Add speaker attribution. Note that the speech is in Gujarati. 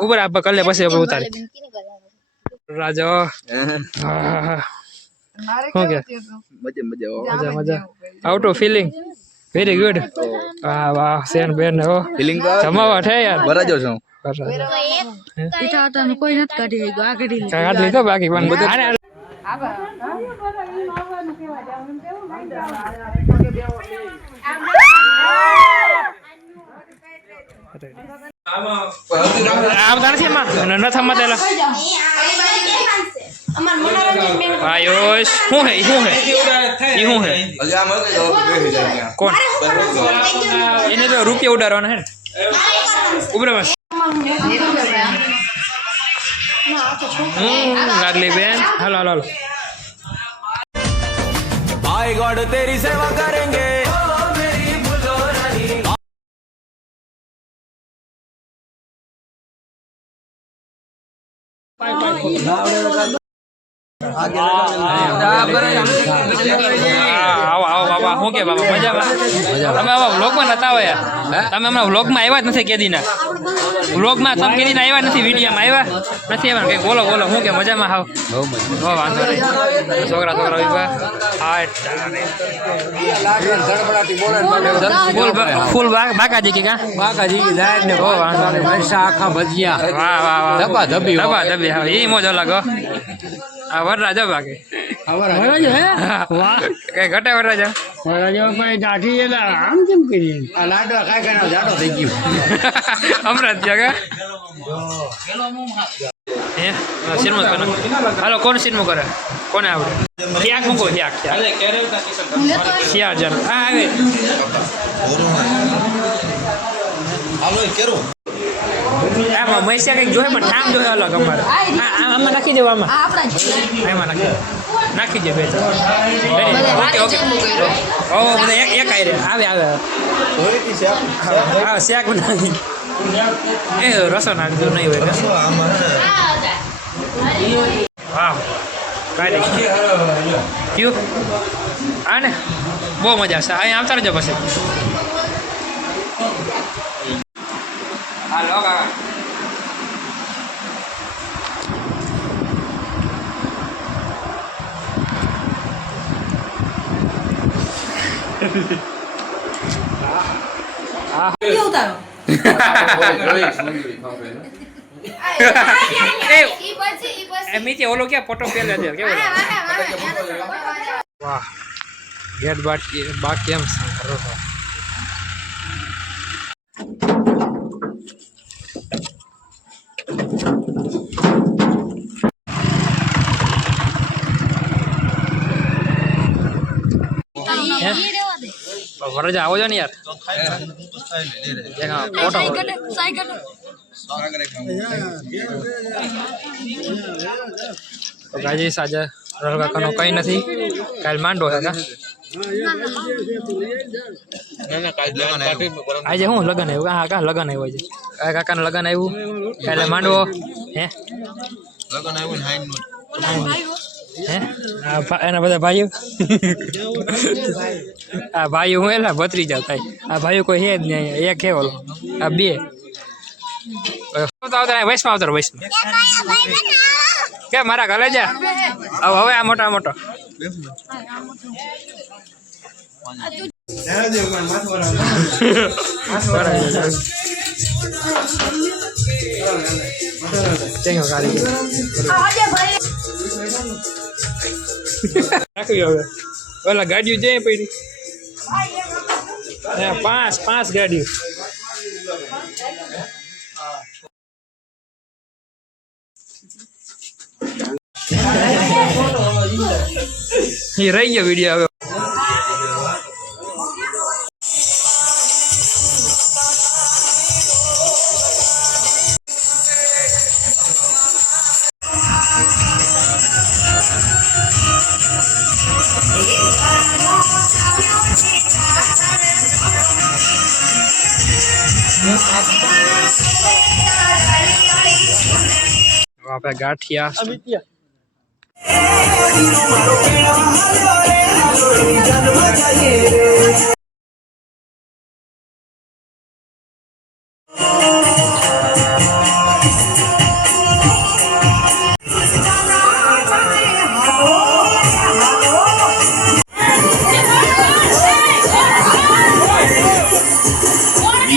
Speaker 1: ઉપર આપ કલે પછી આપણે ઉતારી રાજો હા શું કે?
Speaker 2: મજા મજા
Speaker 1: મજા મજા out of feeling very good વાહ વાહ સેન બેન હો.
Speaker 2: ફિલિંગ
Speaker 1: જમાવા છે યાર.
Speaker 2: બરાજો છું.
Speaker 3: કોઈ નથી કાઢી ગયો આગળ
Speaker 1: લીધો. બાકી પણ આવતા નથી એમાં? ન થમવા તેલા આયુષ શું હે? શું હે? શું હે? કોણ? એને તો રૂપિયા ઉડાડવાના હે ને. ઉભરે લાગલી બેન.
Speaker 4: Hello, hello, hello. ભાઈ
Speaker 1: ગોડ તેરી સેવા કરેંગે શું કે બાબા મજામાં? તમે આવા વ્લોગમાં નતા આવ્યા? તમે હમણાં વ્લોગમાં આવ્યા જ નથી કેદીના? વ્લોગમાં તમે આવ્યા નથી વિડીયોમાં આવ્યા. નથી આવ્યા કંઈક બોલો બોલો હું કે મજામાં આવ બહુ વાંધો નહીં. છોકરા છોકરા વિભા. ફૂલ ફૂલ બાકાજી કે કા?
Speaker 5: બાકાજી
Speaker 1: બહુ વાંધો નહીં.
Speaker 5: મરસા આખા ભજીયા
Speaker 1: વાહ વાહ
Speaker 5: ધબી હા.
Speaker 1: એ મોજ અલગ હો. આ વરરાજ બાકી વરરાજ. વાહ. કઈ ઘટે વરરાજ? હાલો કોણ શિરમું કરે? કોને આવડે? ક્યાંક મૂકો ક્યાંક ત્યાગ શિયાળ હા આવે. આમાં મૈસા કંઈક જોઈએ પણ નામ જોયે અલગ અમારે આમાં નાખી દેવા આમાં. એમાં નાખી દે. નાખી દે બે. ઓકે ઓકે ઓ બધા એક એક આઈ રે આવે. આવે હા શેક બનાવી. એ રસો નાખજો નહીં હોય હા. કાંઈ નહીં કયું? હા ને? બહુ મજા આવશે. અહીંયા આવતા રહેજો પછી. હાલો કાકા. મીતે ઓલો ક્યાં ફોટો પેલે છે કેવો વાહ ગેટ બાકી બાકી એમ કરો છો હે? વરરાજા આવો છો ને યાર? તો ગાજી સાજા રાહુલ કાકાનો કંઈ નથી. કાલ માંડો કાકા આજે હું લગન આવ્યું? હા કા લગન આવ્યું આજે? આ કાકાનું લગન આવ્યું? કાલે માંડવો? હે?
Speaker 2: લગન આવ્યું?
Speaker 1: એના બધા ભાઈઓ? આ ભાઈઓ હું એલા ભત્રી જાવ થાય. આ ભાઈઓ કોઈ હે જ નહીં. એક હે ઓલો. આ બે. વૈષ્ણવ આવતો વૈષ્ણવ. કે મારા ઘરે જા? હવે હવે આ મોટા મોટો. ચેંગો કાઢી નાખવી હવે ઓલા ગાડીઓ જઈ પડી હા, પાંચ પાંચ ગાડીઓ એ રહી ગયો વિડીયો હવે આપણે ગાંઠિયા.